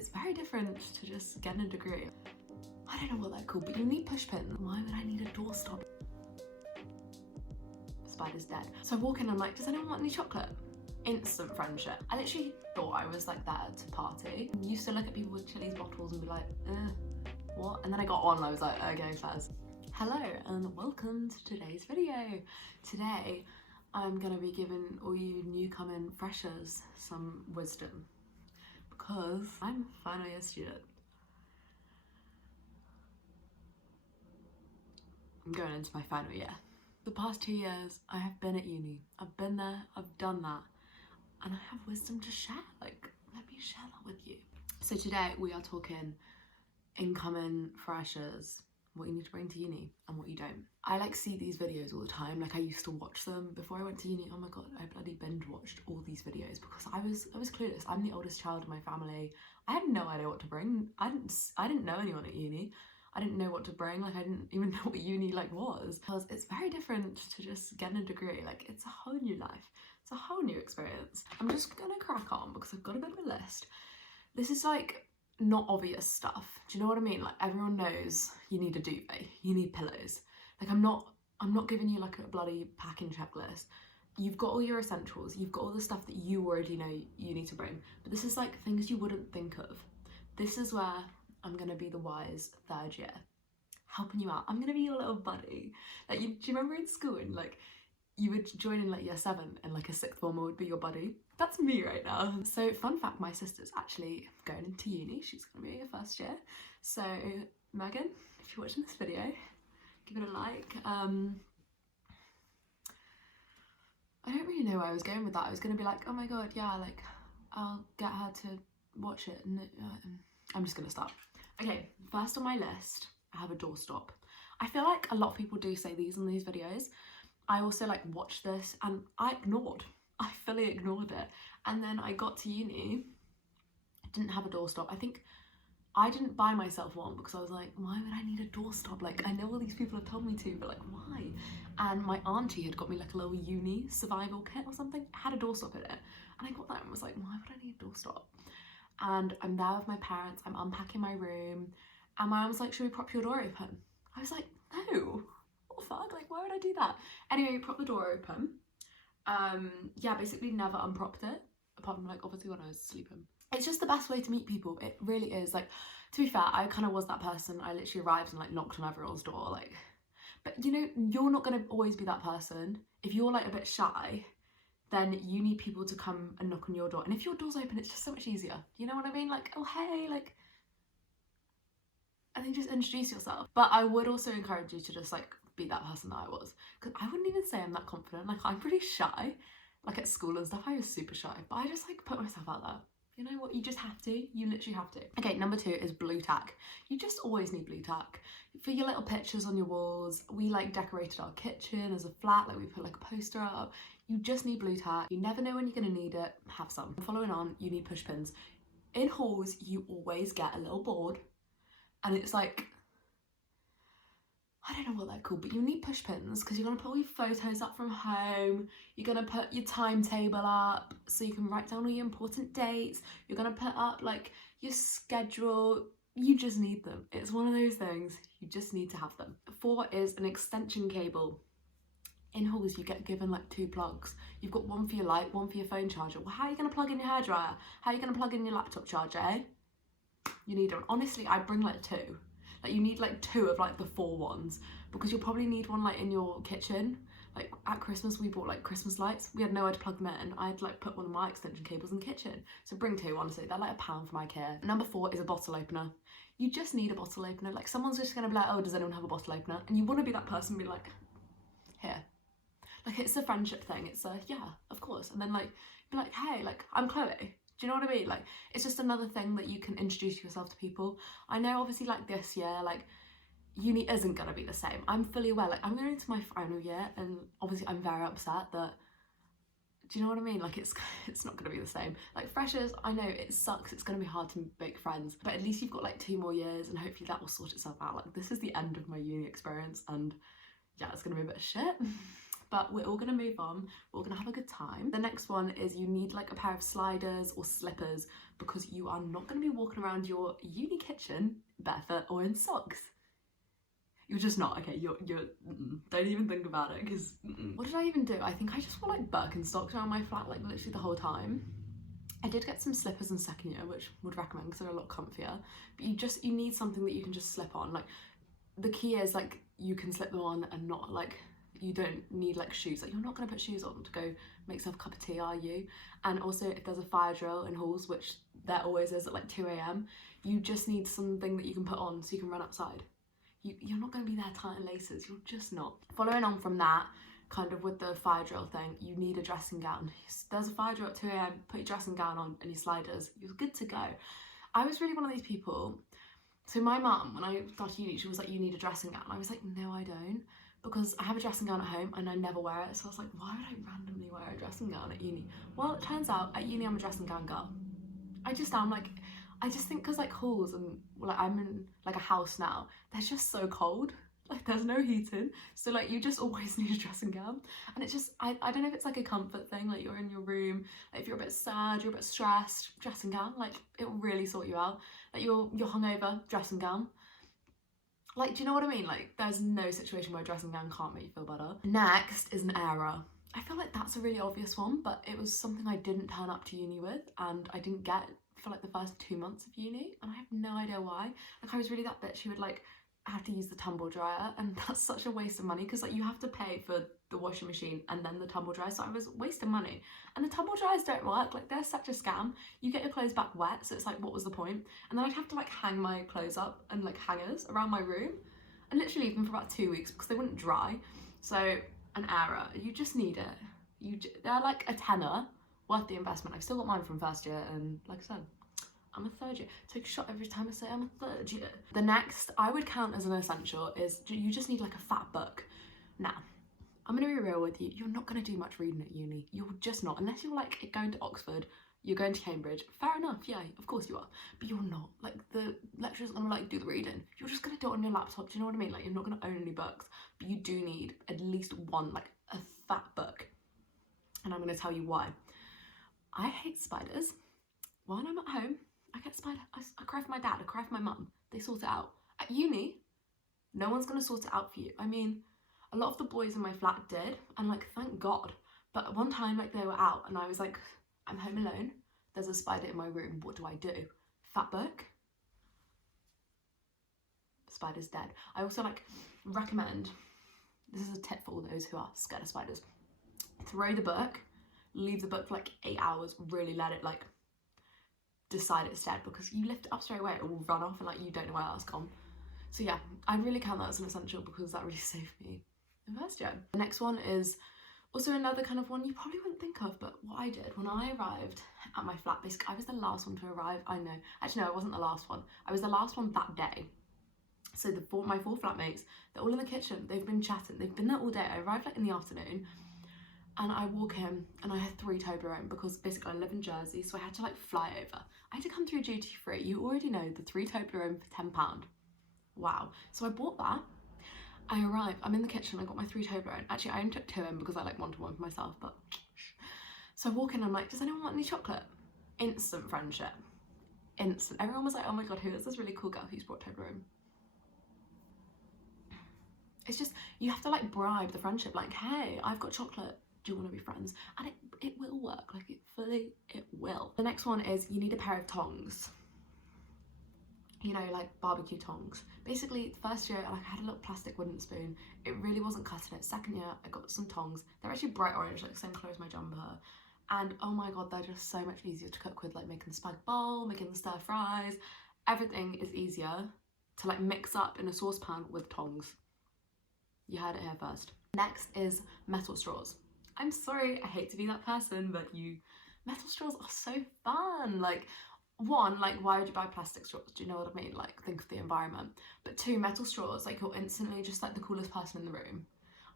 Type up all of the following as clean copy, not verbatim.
it's very different to just getting a degree. I don't know what they're called, but you need push pins. Why would I need a doorstop? Spider's dead. So I walk in and I'm like, does anyone want any chocolate? Instant friendship. I literally thought I was like there to party. I used to look at people with Chili's bottles and be like, what? And then I got on and I was like, okay, fairs. Hello and welcome to today's video. Today I'm gonna be giving all you newcoming freshers some wisdom because I'm a final year student. I'm going into my final year. The past 2 years I have been at uni. I've been there, I've done that, and I have wisdom to share. Like, let me share that with you. So today we are talking incoming freshers, what you need to bring to uni and what you don't. I like see these videos all the time. Like, I used to watch them before I went to uni. Oh my god, I bloody binge watched all these videos because I was clueless. I'm the oldest child in my family. I had no idea what to bring. I didn't know anyone at uni. I didn't know what to bring. Like, I didn't even know what uni like was, because it's very different to just getting a degree. Like, it's a whole new life. It's a whole new experience. I'm just gonna crack on because I've got a bit of a list. This is like not obvious stuff. Do you know what I mean? Like, everyone knows you need a duvet, you need pillows. Like, I'm not giving you like a bloody packing checklist. You've got all your essentials, you've got all the stuff that you already know you need to bring, but this is like things you wouldn't think of. This is where I'm gonna be the wise third year, helping you out. I'm gonna be your little buddy. Like, do you remember in school and like you would join in like year 7 and like a sixth former would be your buddy? That's me right now. So fun fact, my sister's actually going into uni. She's gonna be her first year. So Megan, if you're watching this video, give it a like. I don't really know where I was going with that. I was gonna be like, oh my god, yeah, like I'll get her to watch it, and I'm just gonna start. Okay, first on my list, I have a doorstop. I feel like a lot of people do say these in these videos. I also like watched this and I fully ignored it. And then I got to uni, didn't have a doorstop. I think I didn't buy myself one because I was like, why would I need a doorstop? Like, I know all these people have told me to, but like, why? And my auntie had got me like a little uni survival kit or something. It had a doorstop in it. And I got that and was like, why would I need a doorstop? And I'm there with my parents, I'm unpacking my room, and my mum was like, should we prop your door open? I was like, no, what the fuck, like, why would I do that? Anyway, we propped the door open. Yeah, basically never unpropped it, apart from like obviously when I was sleeping. It's just the best way to meet people, it really is. Like, to be fair, I kind of was that person. I literally arrived and like knocked on everyone's door, like, but you know, you're not gonna always be that person. If you're like a bit shy, then you need people to come and knock on your door. And if your door's open, it's just so much easier. You know what I mean? Like, oh, hey, like, and then just introduce yourself. But I would also encourage you to just like be that person that I was. Because I wouldn't even say I'm that confident. Like, I'm pretty shy. Like at school and stuff, I was super shy. But I just like put myself out there. You know what? You just have to. You literally have to. Okay, number 2 is blue tack. You just always need blue tack. For your little pictures on your walls, we like decorated our kitchen as a flat, like we put like a poster up. You just need blue tack. You never know when you're gonna need it. Have some. Following on, you need push pins. In halls, you always get a little board and it's like, I don't know what they're called, but you need push pins because you're gonna put all your photos up from home. You're gonna put your timetable up so you can write down all your important dates. You're gonna put up like your schedule. You just need them. It's one of those things, you just need to have them. 4 is an extension cable. In halls, you get given like 2 plugs. You've got one for your light, one for your phone charger. Well, how are you gonna plug in your hairdryer? How are you gonna plug in your laptop charger, eh? You need one. Honestly, I bring like 2. Like, you need like 2 of like the 4 ones because you'll probably need one like in your kitchen. Like at Christmas, we bought like Christmas lights. We had nowhere to plug them in. I had to like put one of my extension cables in the kitchen. So bring 2, honestly. They're like £1 from IKEA. Number 4 is a bottle opener. You just need a bottle opener. Like, someone's just gonna be like, oh, does anyone have a bottle opener? And you wanna be that person and be like, here. Like, it's a friendship thing. It's a, yeah, of course. And then like, be like, hey, like, I'm Chloe. Do you know what I mean? Like, it's just another thing that you can introduce yourself to people. I know obviously like this year, like uni isn't gonna be the same. I'm fully aware, like I'm going into my final year and obviously I'm very upset that, do you know what I mean? Like, it's not gonna be the same. Like, freshers, I know it sucks. It's gonna be hard to make friends, but at least you've got like 2 more years and hopefully that will sort itself out. Like, this is the end of my uni experience and yeah, it's gonna be a bit of shit. but we're all gonna move on. We're all gonna have a good time. The next one is you need like a pair of sliders or slippers because you are not gonna be walking around your uni kitchen barefoot or in socks. You're just not, okay, you're don't even think about it, because what did I even do? I think I just wore like Birkenstocks around my flat like literally the whole time. I did get some slippers in second year, which would recommend because they're a lot comfier, but you need something that you can just slip on. Like the key is like you can slip them on and not like, you don't need like shoes. Like you're not gonna put shoes on to go make yourself a cup of tea, are you? And also if there's a fire drill in halls, which there always is at like 2 AM, you just need something that you can put on so you can run outside. You're not going to be there tying laces, you're just not. Following on from that, kind of with the fire drill thing, you need a dressing gown. There's a fire drill at 2 AM, put your dressing gown on and your sliders, you're good to go. I was really one of these people. So my mum, when I started uni, she was like, you need a dressing gown. I was like, no I don't, because I have a dressing gown at home and I never wear it. So I was like, why would I randomly wear a dressing gown at uni? Well, it turns out at uni I'm a dressing gown girl. I just am. Like, I just think because like halls and like I'm in like a house now, they're just so cold, like there's no heating, so like you just always need a dressing gown. And it's just I don't know if it's like a comfort thing, like you're in your room, like if you're a bit sad, you're a bit stressed, dressing gown, like it will really sort you out. Like you're hungover, dressing gown. Like, do you know what I mean? Like there's no situation where a dressing gown can't make you feel better. Next is an era. I feel like that's a really obvious one, but it was something I didn't turn up to uni with and I didn't get for like the first 2 months of uni, and I have no idea why. Like I was really that bitch who would like have to use the tumble dryer, and that's such a waste of money because like you have to pay for the washing machine and then the tumble dryer, so I was wasting money. And the tumble dryers don't work, like they're such a scam. You get your clothes back wet, so it's like, what was the point? And then I'd have to like hang my clothes up and like hangers around my room and literally leave them for about 2 weeks because they wouldn't dry. So an era, you just need it. They're like a tenner, worth the investment. I've still got mine from first year, and like I said, I'm a third year. Take a shot every time I say I'm a third year. The next I would count as an essential is you just need like a fat book. Now, I'm gonna be real with you, you're not gonna do much reading at uni. You're just not, unless you're like going to Oxford, you're going to Cambridge. Fair enough, yeah, of course you are. But you're not. Like the lecturer's gonna like do the reading. You're just gonna do it on your laptop, do you know what I mean? Like you're not gonna own any books, but you do need at least one, like a fat book. And I'm gonna tell you why. I hate spiders. When I'm at home, I get a spider. I cry for my dad, I cry for my mum. They sort it out. At uni, no one's gonna sort it out for you. I mean, a lot of the boys in my flat did, and like, thank God. But one time, like, they were out and I was like, I'm home alone. There's a spider in my room. What do I do? Fat book. Spider's dead. I also like recommend, this is a tip for all those who are scared of spiders. Throw the book, leave the book for like 8 hours, really let it like decide it's dead, because you lift it up straight away, it will run off and like you don't know where that's gone. So yeah, I really count that as an essential because that really saved me in first year. The next one is also another kind of one you probably wouldn't think of, but what I did when I arrived at my flat, basically I was the last one to arrive. I know, actually no, I wasn't the last one. I was the last one that day. So my four flatmates, they're all in the kitchen, they've been chatting, they've been there all day. I arrived like in the afternoon, and I walk in and I had 3 Toblerone because basically I live in Jersey, so I had to like fly over. I had to come through duty free. You already know the 3 Toblerone for £10. Wow. So I bought that. I arrived, I'm in the kitchen, I got my 3 Toblerone. Actually, I only took 2 in because I like wanted one for myself, but. So I walk in, I'm like, does anyone want any chocolate? Instant friendship. Instant. Everyone was like, oh my God, who is this really cool girl who's brought Toblerone? It's just, you have to like bribe the friendship, like, hey, I've got chocolate. Do you want to be friends? And it will work, like it will. The next one is you need a pair of tongs. You know, like barbecue tongs. Basically, first year, like I had a little plastic wooden spoon. It really wasn't cutting it. Second year, I got some tongs. They're actually bright orange, like the same colour as my jumper. And oh my God, they're just so much easier to cook with, like making the spag bowl, making the stir fries. Everything is easier to like mix up in a saucepan with tongs. You heard it here first. Next is metal straws. I'm sorry, I hate to be that person, but metal straws are so fun. Like, one, like, why would you buy plastic straws? Do you know what I mean? Like, think of the environment. But 2, metal straws, like, you're instantly just like the coolest person in the room.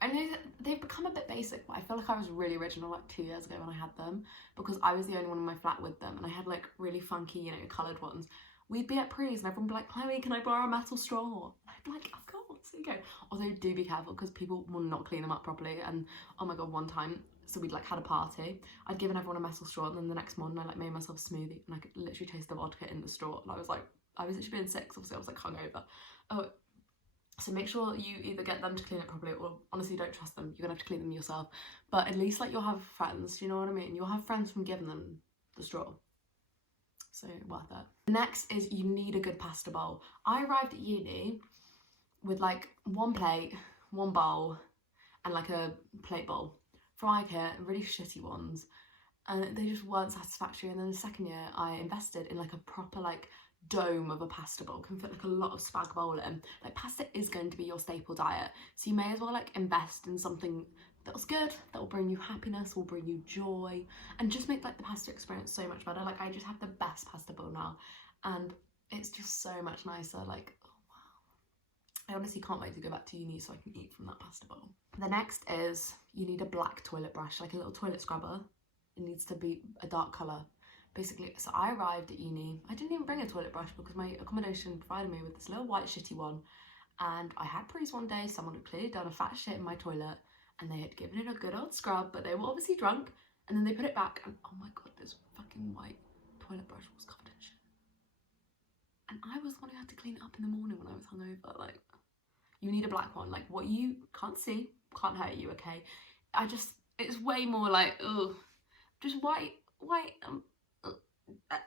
I know that they've become a bit basic, but I feel like I was really original like 2 years ago when I had them, because I was the only one in my flat with them, and I had like really funky, you know, coloured ones. We'd be at prees and everyone would be like, Chloe, can I borrow a metal straw? I'd like, of course, there you go. Although do be careful because people will not clean them up properly. And oh my god, one time, so we'd like had a party, I'd given everyone a metal straw, and then the next morning I like made myself a smoothie and I could literally taste the vodka in the straw, and I was literally being sick, obviously I was like hungover. Oh, so make sure you either get them to clean it properly, or honestly don't trust them, you're gonna have to clean them yourself. But at least like you'll have friends, you know what I mean? You'll have friends from giving them the straw. So worth it. Next is you need a good pasta bowl. I arrived at uni with like one plate, one bowl, and like a plate bowl from IKEA, really shitty ones, and they just weren't satisfactory. And then the second year I invested in like a proper like dome of a pasta bowl, can fit like a lot of spag bowl in. Like pasta is going to be your staple diet, so you may as well like invest in something that's good, that will bring you happiness, will bring you joy, and just make like the pasta experience so much better. Like I just have the best pasta bowl now, and it's just so much nicer. Like, oh wow, I honestly can't wait to go back to uni so I can eat from that pasta bowl. The next is you need a black toilet brush, like a little toilet scrubber. It needs to be a dark colour. Basically, so I arrived at uni, I didn't even bring a toilet brush because my accommodation provided me with this little white shitty one, and I had prees one day, someone had clearly done a fat shit in my toilet and they had given it a good old scrub, but they were obviously drunk, and then they put it back and oh my god, this fucking white toilet brush was covered in shit. And I was the one who had to clean it up in the morning when I was hungover. Like, you need a black one. Like, what you can't see can't hurt you, okay? It's way more like, ugh, just white.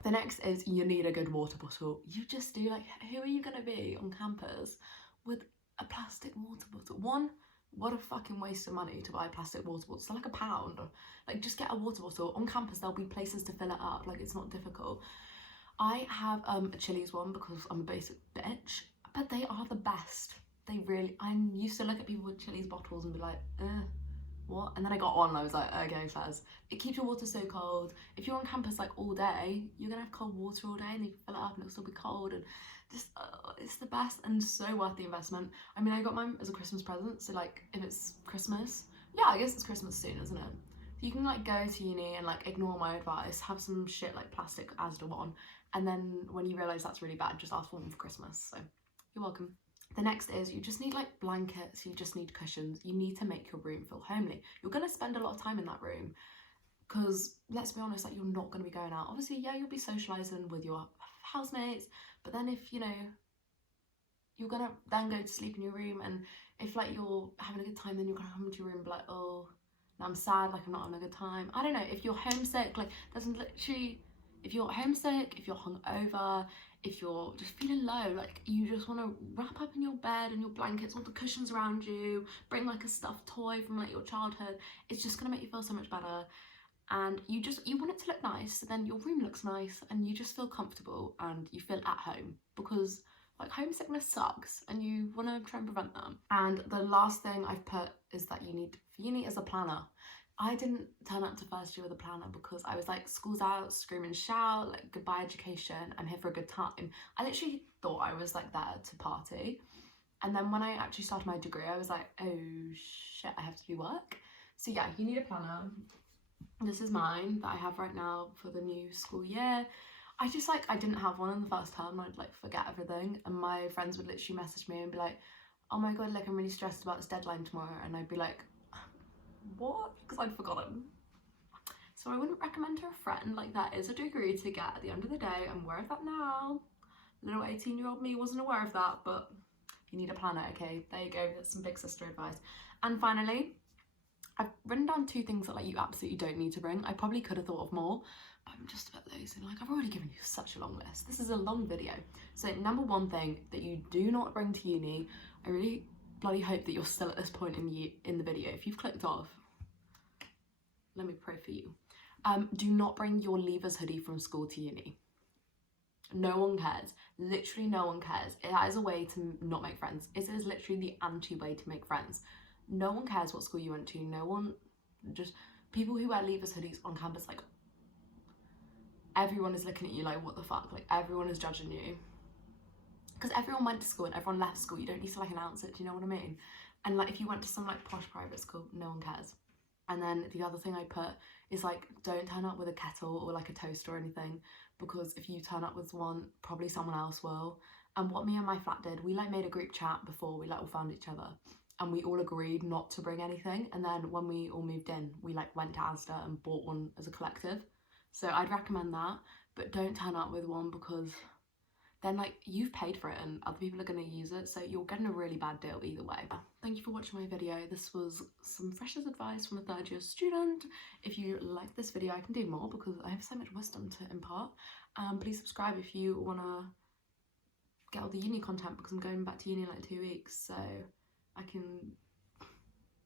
The next is you need a good water bottle. You just do. Like, who are you gonna be on campus with a plastic water bottle? One, what a fucking waste of money to buy a plastic water bottle. It's like £1. Like, just get a water bottle. On campus there'll be places to fill it up. Like, it's not difficult. I have a Chili's one because I'm a basic bitch, but they are the best. They really, I used to look at people with Chili's bottles and be like, what? And then I got one and I was like, okay, Faz. It keeps your water so cold. If you're on campus like all day, you're gonna have cold water all day and you can fill it up and it'll still be cold, and just, it's the best and so worth the investment. I mean, I got mine as a Christmas present, so like, if it's Christmas, yeah, I guess it's Christmas soon, isn't it? So you can like go to uni and like ignore my advice, have some shit like plastic Asda one, and then when you realise that's really bad, just ask for one for Christmas, so you're welcome. The next is you just need like blankets, you just need cushions, you need to make your room feel homely. You're going to spend a lot of time in that room because, let's be honest, like, you're not going to be going out. Obviously, yeah, you'll be socialising with your housemates, but then if, you know, you're going to then go to sleep in your room, and if like you're having a good time, then you're going to come into your room and be like, oh, now I'm sad, like I'm not having a good time. I don't know, if you're homesick, like there's literally, if you're homesick, if you're hungover, if you're just feeling low, like you just want to wrap up in your bed and your blankets, all the cushions around you, bring like a stuffed toy from like your childhood, it's just going to make you feel so much better. And you want it to look nice, so then your room looks nice and you just feel comfortable and you feel at home, because like homesickness sucks and you want to try and prevent that. And the last thing I've put is that you need, for uni, is a planner. I didn't turn up to first year with a planner because I was like, school's out, scream and shout, like goodbye education, I'm here for a good time. I literally thought I was like there to party. And then when I actually started my degree, I was like, oh shit, I have to do work. So yeah, you need a planner. This is mine that I have right now for the new school year. I didn't have one in the first term. I'd like forget everything, and my friends would literally message me and be like, oh my god, like I'm really stressed about this deadline tomorrow, and I'd be like, what? Because I'd forgotten. So I wouldn't recommend to a friend. Like, that is a degree to get at the end of the day. I'm aware of that now. Little 18-year-old me wasn't aware of that, but you need a planner, okay? There you go, that's some big sister advice. And finally, I've written down 2 things that like you absolutely don't need to bring. I probably could have thought of more, but I'm just a bit lazy. Like, I've already given you such a long list. This is a long video. So number 1 thing that you do not bring to uni, I really bloody hope that you're still at this point in the video. If you've clicked off, let me pray for you. Do not bring your leavers hoodie from school to uni. No one cares. Literally no one cares. That is a way to not make friends. It is literally the anti-way to make friends. No one cares what school you went to. No one, just people who wear leavers hoodies on campus, like everyone is looking at you like, what the fuck? Like, everyone is judging you. Because everyone went to school and everyone left school. You don't need to like announce it, do you know what I mean? And like, if you went to some like posh private school, no one cares. And then the other thing I put is like, don't turn up with a kettle or like a toaster or anything, because if you turn up with one, probably someone else will. And what me and my flat did, we like made a group chat before we like all found each other, and we all agreed not to bring anything. And then when we all moved in, we like went to Asda and bought one as a collective. So I'd recommend that, but don't turn up with one, because then like you've paid for it and other people are going to use it, so you're getting a really bad deal either way. Thank you for watching my video. This was some freshers advice from a third year student. If you like this video, I can do more because I have so much wisdom to impart. Please subscribe if you want to get all the uni content, because I'm going back to uni in like 2 weeks, so I can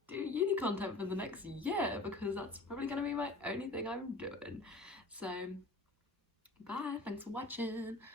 do uni content for the next year, because that's probably going to be my only thing I'm doing. So bye, thanks for watching.